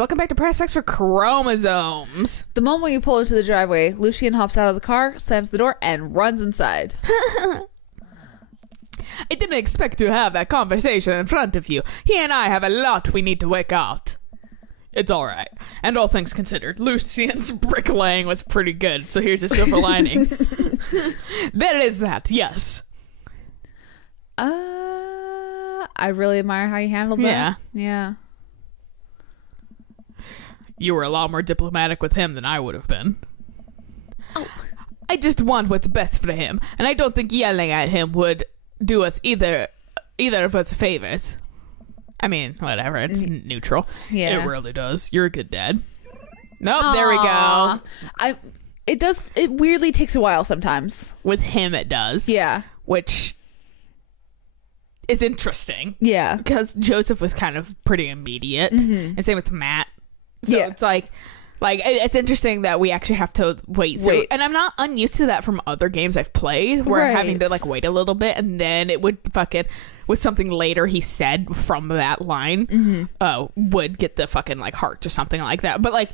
welcome back to Press X for Chromosomes. The moment you pull into the driveway, Lucian hops out of the car, slams the door, and runs inside. I didn't expect to have that conversation in front of you. He and I have a lot we need to work out. It's alright. And all things considered, Lucian's bricklaying was pretty good, so here's a silver lining. There is that, yes. I really admire how you handled that. Yeah. You were a lot more diplomatic with him than I would have been. Oh. I just want what's best for him, and I don't think yelling at him would do us either of us favors. I mean, whatever, it's neutral. Yeah. It really does. You're a good dad. Nope, there we go. It weirdly takes a while sometimes. With him it does. Yeah. Which is interesting. Yeah. Because Joseph was kind of pretty immediate. Mm-hmm. And same with Matt. So it's like it's interesting that we actually have to wait. And I'm not unused to that from other games I've played where having to like wait a little bit and then it would fucking with something later he said from that line would get the fucking like heart or something like that. But like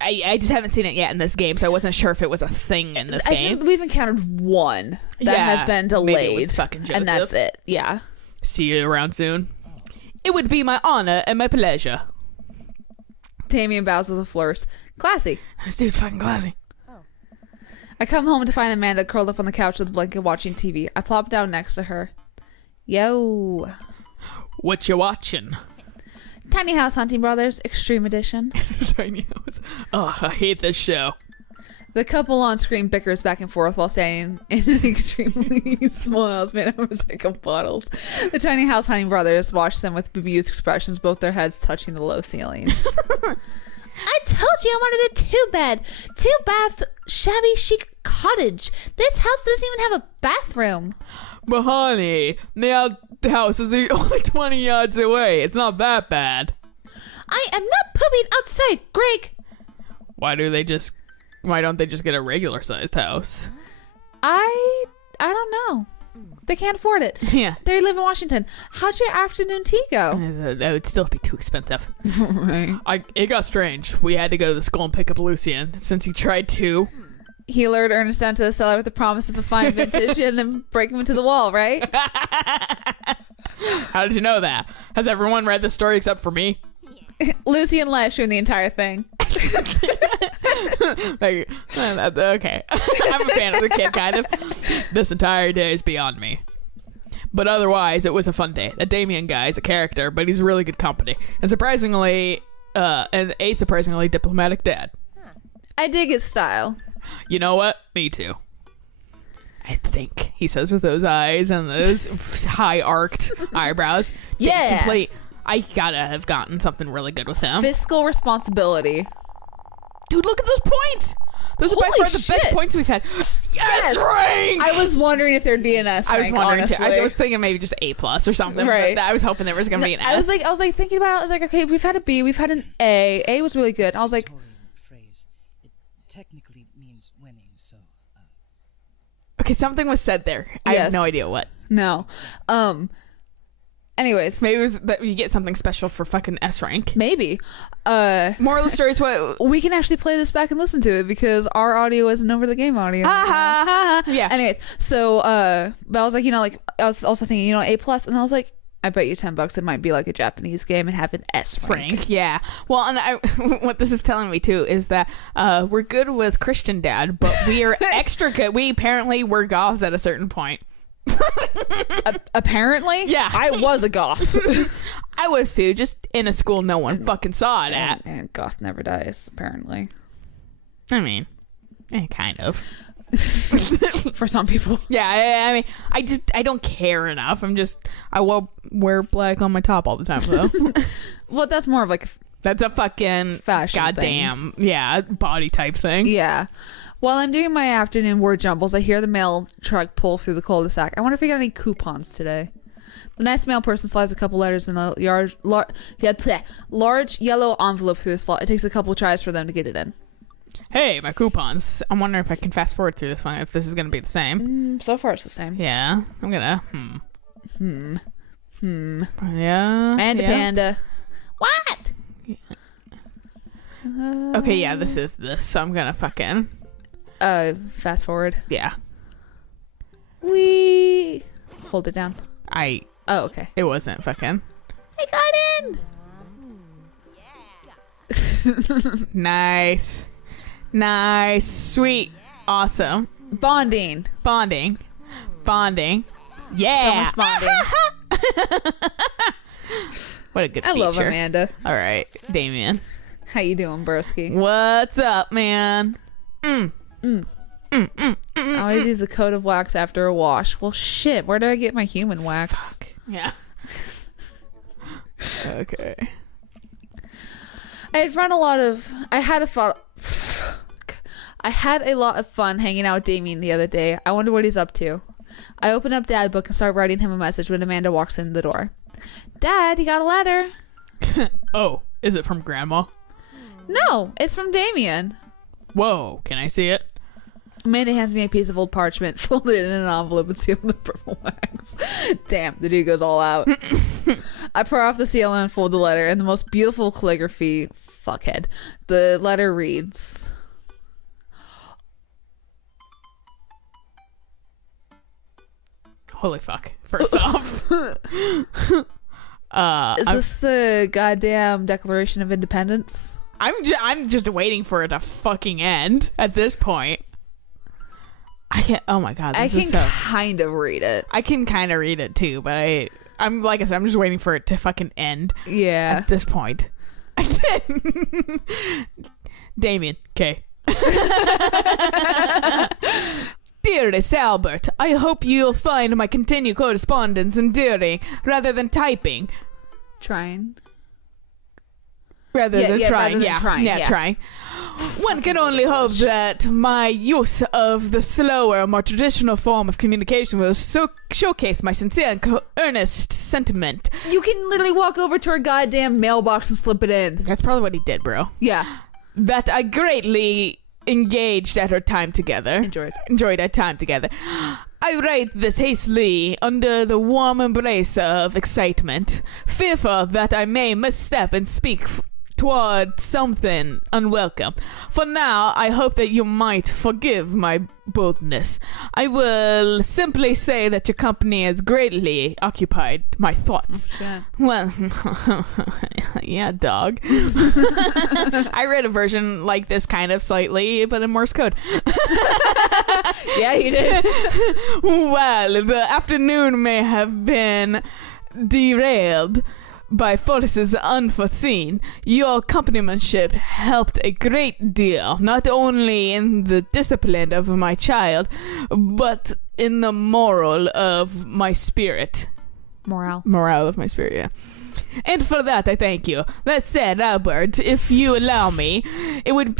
I just haven't seen it yet in this game, so I wasn't sure if it was a thing in this game. I think we've encountered one that has been delayed. Fucking Joseph. And that's it. Yeah. See you around soon. It would be my honor and my pleasure. Damien bows with a flourish. Classy. This dude's fucking classy. I come home to find Amanda curled up on the couch with a blanket watching TV. I plop down next to her. Yo. What you watching? Tiny House Hunting Brothers Extreme Edition. Tiny House. Oh, I hate this show. The couple on screen bickers back and forth while standing in an extremely small house made out of recycled bottles. The Tiny House Hunting Brothers watch them with bemused expressions, both their heads touching the low ceiling. I told you I wanted a two-bed, two-bath, shabby chic cottage. This house doesn't even have a bathroom. But honey, the house is only 20 yards away. It's not that bad. I am not pooping outside, Greg. Why don't they just get a regular sized house? I don't know. They can't afford it. Yeah. They live in Washington. How'd your afternoon tea go? That would still be too expensive. Right. It got strange. We had to go to the school and pick up Lucian since he tried to. He lured Ernest down to the cellar with the promise of a fine vintage and then break him into the wall, right? How did you know that? Has everyone read the story except for me? Lucian laughed during the entire thing. Okay. I'm a fan of the kid, kind of. This entire day is beyond me. But otherwise, it was a fun day. That Damien guy is a character, but he's really good company. And surprisingly diplomatic dad. I dig his style. You know what? Me too. I think, he says with those eyes and those high arched eyebrows. Yeah. Complete. I gotta have gotten something really good with him. Fiscal responsibility. Dude, look at those points! Those are by far the best points we've had. Yes, rank! I was wondering if there'd be an S rank, I was wondering honestly. too. I was thinking maybe just A+ or something. Right. I was hoping there was gonna be an S. I was like thinking about it. I was like, okay, we've had a B, we've had an A. A was really good. And I was like, phrase. It technically means winning, so okay, something was said there. I have no idea what. No. Anyways, maybe it was that you get something special for fucking S rank. Maybe. Moral of the story is what we can actually play this back and listen to it because our audio isn't over the game audio. Yeah. Anyways, so but I was like, I was also thinking, A+, and I was like, I bet you $10 it might be like a Japanese game and have an S rank. Yeah. Well, and what this is telling me too is that we're good with Christian dad, but we are extra good. We apparently were goths at a certain point. Apparently? Yeah. I was a goth. I was too, just in a school no one fucking saw it at. And goth never dies, apparently. I mean, kind of. For some people. Yeah, I mean, I don't care enough. I will wear black on my top all the time, though. Well, that's more of like that's a fucking fashion goddamn thing. Yeah, body type thing. Yeah. While I'm doing my afternoon word jumbles, I hear the mail truck pull through the cul-de-sac. I wonder if we got any coupons today. The nice mail person slides a couple letters in a large yellow envelope through the slot. It takes a couple tries for them to get it in. Hey, my coupons. I'm wondering if I can fast forward through this one, if this is going to be the same. So far, it's the same. Yeah, I'm going to, Yeah. Panda. What? Okay, yeah, this is this. So I'm gonna fucking fast forward. yeah. We hold it down. Oh, okay. it wasn't fucking. I got in. Nice, sweet, awesome. Bonding. Yeah. So much bonding. What a good I feature. love Amanda. All right, Damien. How you doing, broski? What's up, man? I always use a coat of wax after a wash. Well, shit. Where do I get my human wax? Fuck. Yeah. Okay. I had a lot of fun hanging out with Damien the other day. I wonder what he's up to. I opened up Dad book and started writing him a message when Amanda walks in the door. Dad, you got a letter? Oh, is it from Grandma? No, it's from Damien. Whoa, can I see it? Amanda hands me a piece of old parchment folded in an envelope and sealed with purple wax. Damn, the dude goes all out. I pour off the seal and unfold the letter in the most beautiful calligraphy. Fuckhead. The letter reads... Holy fuck. First off. Is this the goddamn Declaration of Independence? I'm just waiting for it to fucking end at this point. I can't. Oh my god. I can kind of read it. I can kind of read it too, but I'm like I said, I'm just waiting for it to fucking end. Yeah. At this point. Damien. Okay. Dearest Albert, I hope you'll find my continued correspondence endearing rather than typing. Trying. Rather than trying. Yeah. Trying. One can only hope that my use of the slower, more traditional form of communication will showcase my sincere and earnest sentiment. You can literally walk over to our goddamn mailbox and slip it in. That's probably what he did, bro. Yeah. That I greatly engaged at our time together. Enjoyed our time together. I write this hastily under the warm embrace of excitement, fearful that I may misstep and speak toward something unwelcome. For now, I hope that you might forgive my boldness. I will simply say that your company has greatly occupied my thoughts. Oh, well, yeah, dog. I read a version like this kind of slightly, but in Morse code. Yeah, you did. Well, the afternoon may have been derailed by forces unforeseen. Your accompaniship helped a great deal, not only in the discipline of my child, but in the moral of my spirit. Morale of my spirit, yeah. And for that, I thank you. That said, Albert, if you allow me, it would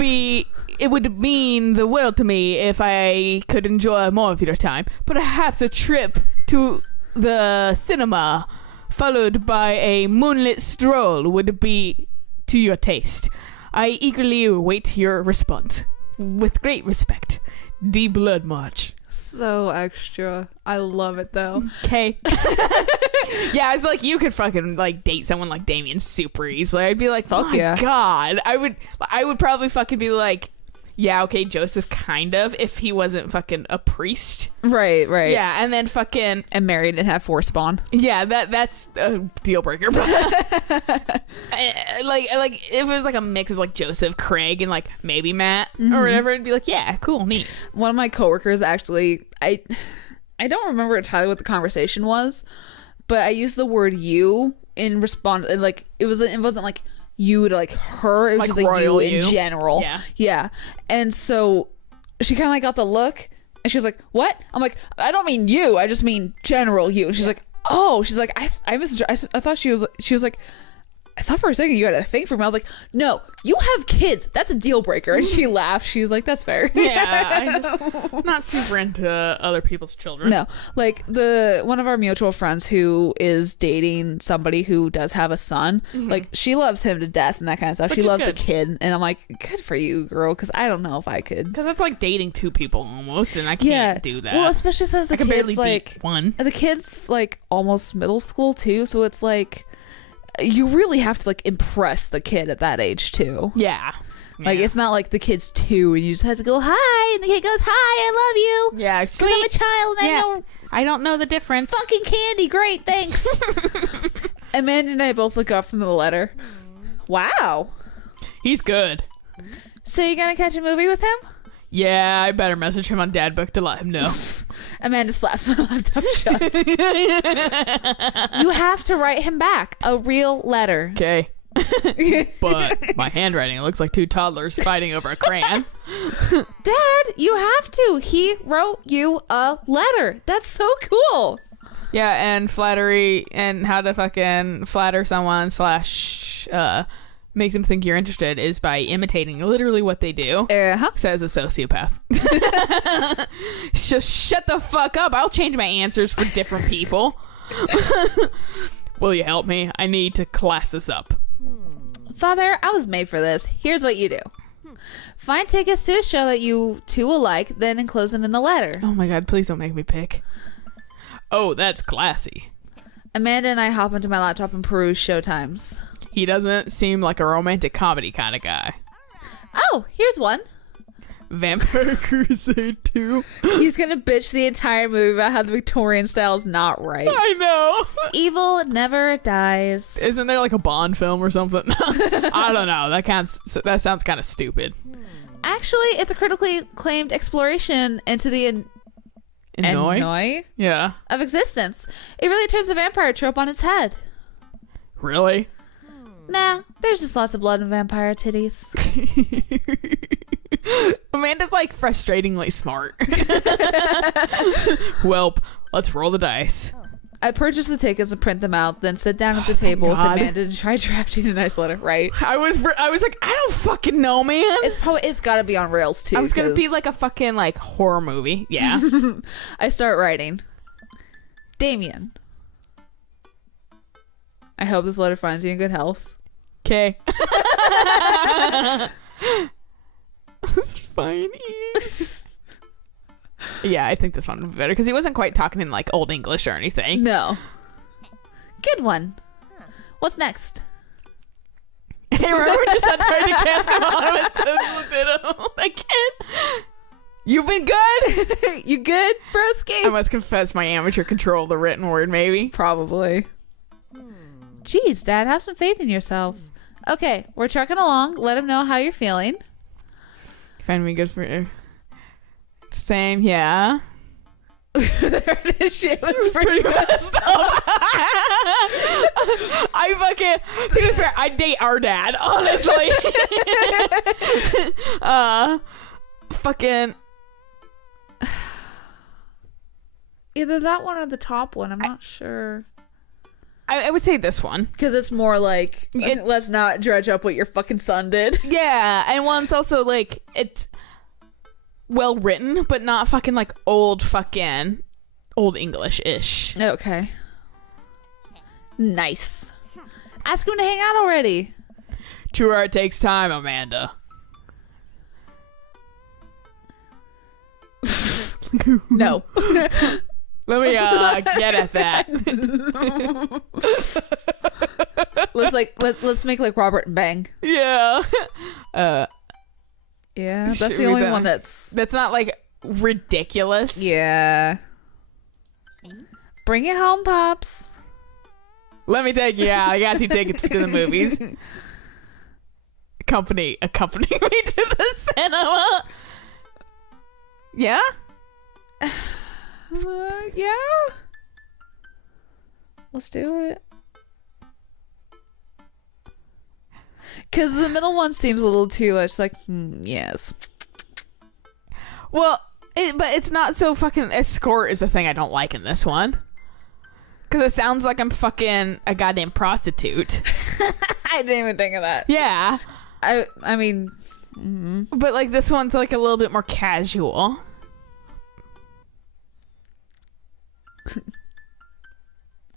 mean the world to me if I could enjoy more of your time. Perhaps a trip to the cinema followed by a moonlit stroll would be to your taste. I eagerly await your response. With great respect, D. Blood March. So extra. I love it though. Okay. Yeah, I was like, you could fucking like date someone like Damien super easily. I'd be like, fuck yeah. God. I would probably fucking be like, yeah, okay, Joseph, kind of, if he wasn't fucking a priest. Right. Yeah, and then fucking... And married and have 4 spawn. Yeah, that's a deal breaker. like, if it was like a mix of like Joseph, Craig, and like maybe Matt or whatever, it'd be like, yeah, cool, neat. One of my coworkers actually, I don't remember entirely what the conversation was, but I used the word you in response, and like, it wasn't like you to like her, it was like just like you in you. general. Yeah. And so she kind of like got the look and she was like, what? I'm like, I don't mean you, I just mean general you. And she's like, oh, she's like, I thought she was like, I thought for a second you had a thing for me. I was like, no, you have kids. That's a deal breaker. And she laughed. She was like, that's fair. Yeah, I'm not super into other people's children. No, like one of our mutual friends who is dating somebody who does have a son, like she loves him to death and that kind of stuff. She loves the kid. And I'm like, good for you, girl. Cause I don't know if I could. Cause that's like dating 2 people almost. And I can't do that. Well, especially since the I can kid's barely like, date one. The kid's like almost middle school too. So it's like, you really have to like impress the kid at that age too. Yeah. Like, it's not like the kid's 2 and you just have to go, hi, and the kid goes, hi, I love you. Yeah, because I'm a child and I don't know the difference. Fucking candy, great, thanks. Amanda and I both look up from the letter. Wow. He's good. So you gonna catch a movie with him? Yeah, I better message him on Dadbook to let him know. Amanda slaps my laptop shut. You have to write him back a real letter. Okay. But my handwriting looks like 2 toddlers fighting over a crayon. Dad, you have to. He wrote you a letter. That's so cool. Yeah, and flattery and how to fucking flatter someone / make them think you're interested is by imitating literally what they do. Says a sociopath. Just shut the fuck up. I'll change my answers for different people. Will you help me? I need to class this up. Father, I was made for this. Here's what you do. Find tickets to a show that you two will like, then enclose them in the letter. Oh my god, please don't make me pick. Oh, that's classy. Amanda and I hop into my laptop and peruse showtimes. He doesn't seem like a romantic comedy kind of guy. Oh, here's one. Vampire Crusade 2. He's gonna bitch the entire movie about how the Victorian style is not right. I know. Evil never dies. Isn't there like a Bond film or something? I don't know. That sounds kind of stupid. Actually, it's a critically acclaimed exploration into the annoy Yeah. of existence. It really turns the vampire trope on its head. Really? Nah, there's just lots of blood and vampire titties. Amanda's like frustratingly smart. Welp, let's roll the dice. I purchase the tickets and print them out, then sit down at the table with Amanda to try drafting a nice letter. Right? I was like, I don't fucking know, man. It's got to be on rails too. I was gonna be like a fucking like horror movie. Yeah. I start writing. Damien, I hope this letter finds you in good health. Okay. That's fine. Yeah, I think this one would be better because he wasn't quite talking in like old English or anything. No. Good one. What's next? Hey, remember just not trying to cast him on with again? You've been good? You good, broski? I must confess my amateur control of the written word, maybe. Probably. Jeez, Dad, have some faith in yourself. Okay, we're trucking along. Let him know how you're feeling. Find me good for you. Same, yeah. Shit was pretty messed up. I fucking, to be fair, I date our dad, honestly. Fucking. Either that one or the top one. I'm not sure. I would say this one. Because it's more like, let's not dredge up what your fucking son did. Yeah, and well, it's also like, it's well written, but not fucking like old English-ish. Okay. Nice. Ask him to hang out already. True art takes time, Amanda. No. Let me get at that. Let's make like Robert and Bang. Yeah. Yeah, that's the only one that's not like ridiculous. Yeah. Bring it home, Pops. Let me take you out. I got 2 tickets to the movies. Accompany me to the cinema. Yeah? Yeah. Let's do it. Because the middle one seems a little too much like, yes. Well, but it's not so fucking... Escort is the thing I don't like in this one. Because it sounds like I'm fucking a goddamn prostitute. I didn't even think of that. Yeah. I mean... Mm-hmm. But like this one's like a little bit more casual.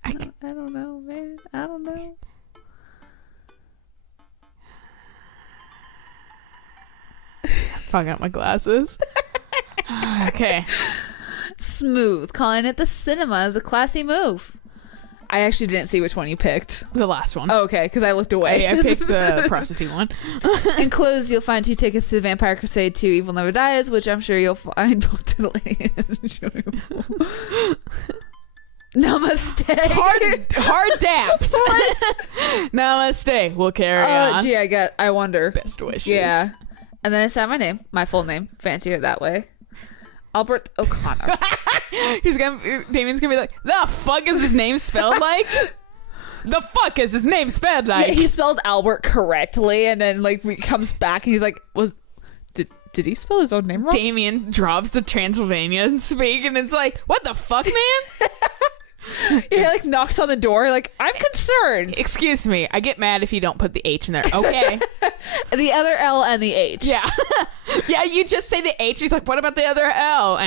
I don't know, man. I don't know. Fucking up my glasses. Okay. Smooth. Calling it the cinema is a classy move. I actually didn't see which one you picked. The last one. Oh, okay, because I looked away. I picked the prostitute one. Enclosed, you'll find 2 tickets to the Vampire Crusade 2 Evil Never Dies, which I'm sure you'll find both to the lady and the swimming pool. Namaste. Hard daps. Namaste. We'll carry on. Gee, I wonder. Best wishes. Yeah. And then I said my name, my full name. Fancier that way. Albert O'Connor. Damien's gonna be like, the fuck is his name spelled like? The fuck is his name spelled like? Yeah, he spelled Albert correctly, and then like he comes back and he's like, did he spell his own name wrong? Damien drops the Transylvanian speak, and it's like, what the fuck, man? He like knocks on the door, like, I'm concerned. Excuse me, I get mad if you don't put the H in there. Okay. The other L and the H. Yeah. Yeah, you just say the H. He's like, what about the other L?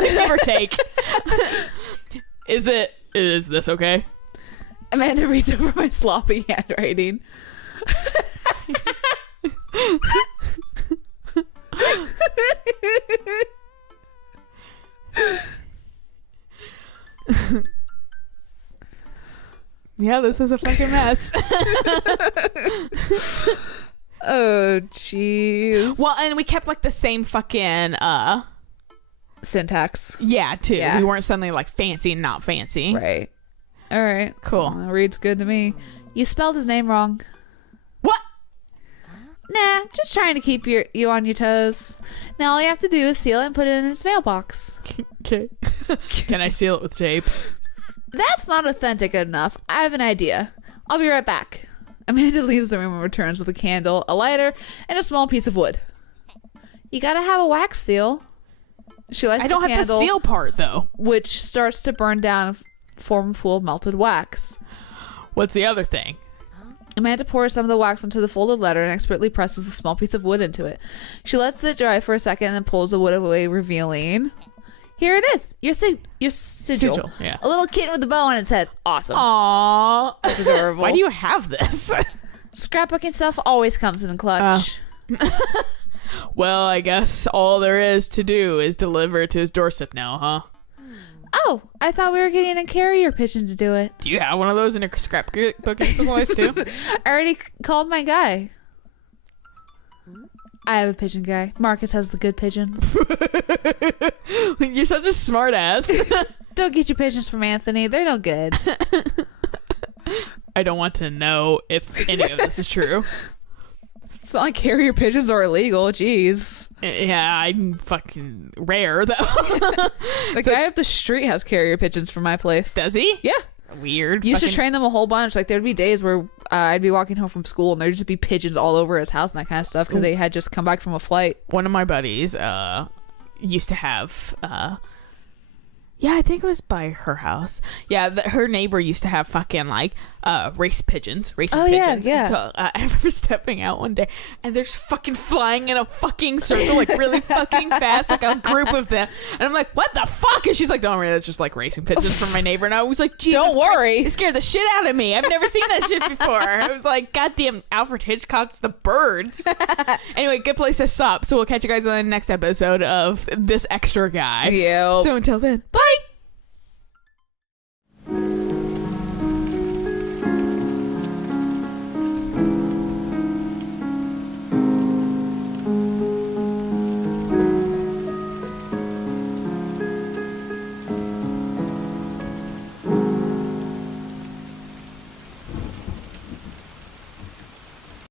Never take. Is this okay? Amanda reads over my sloppy handwriting. Yeah, this is a fucking mess. Oh, jeez. Well, and we kept like the same fucking syntax. Yeah, too. Yeah. We weren't suddenly like fancy and not fancy. Right. All right. Cool. Reads good to me. You spelled his name wrong. What? Nah, just trying to keep you on your toes. Now all you have to do is seal it and put it in its mailbox. Okay. Can I seal it with tape? That's not authentic enough. I have an idea. I'll be right back. Amanda leaves the room and returns with a candle, a lighter, and a small piece of wood. You gotta have a wax seal. She lights the candle. I don't have the seal part, though. Which starts to burn down and form a pool of melted wax. What's the other thing? Amanda pours some of the wax onto the folded letter and expertly presses a small piece of wood into it. She lets it dry for a second and then pulls the wood away, revealing... Here it is. Your sigil. Yeah. A little kitten with a bow on its head. Awesome. Aww. That's adorable. Why do you have this? Scrapbooking stuff always comes in clutch. Well, I guess all there is to do is deliver it to his doorstep now, huh? Oh, I thought we were getting a carrier pigeon to do it. Do you have one of those in your scrapbooking supplies too? I already called my guy. I have a pigeon guy. Marcus has the good pigeons. You're such a smart ass. Don't get your pigeons from Anthony. They're no good. I don't want to know if any of this is true. It's not like carrier pigeons are illegal. Jeez. Yeah, I'm fucking rare though. The guy up the street has carrier pigeons from my place. Does he? Yeah. Weird. You should train them a whole bunch. Like there'd be days where I'd be walking home from school and there'd just be pigeons all over his house and that kind of stuff because they had just come back from a flight. One of my buddies used to have yeah, I think it was by her house. Yeah, her neighbor used to have fucking like racing pigeons. Yeah. So I remember stepping out one day and they're just fucking flying in a fucking circle like really fucking fast, like a group of them. And I'm like, what the fuck? And she's like, don't worry, that's just like racing pigeons from my neighbor. And I was like, Jesus don't worry. Christ, it scared the shit out of me. I've never seen that shit before. I was like, goddamn Alfred Hitchcock's The Birds. Anyway, good place to stop. So we'll catch you guys on the next episode of This Extra Guy. Yeah. So until then, bye.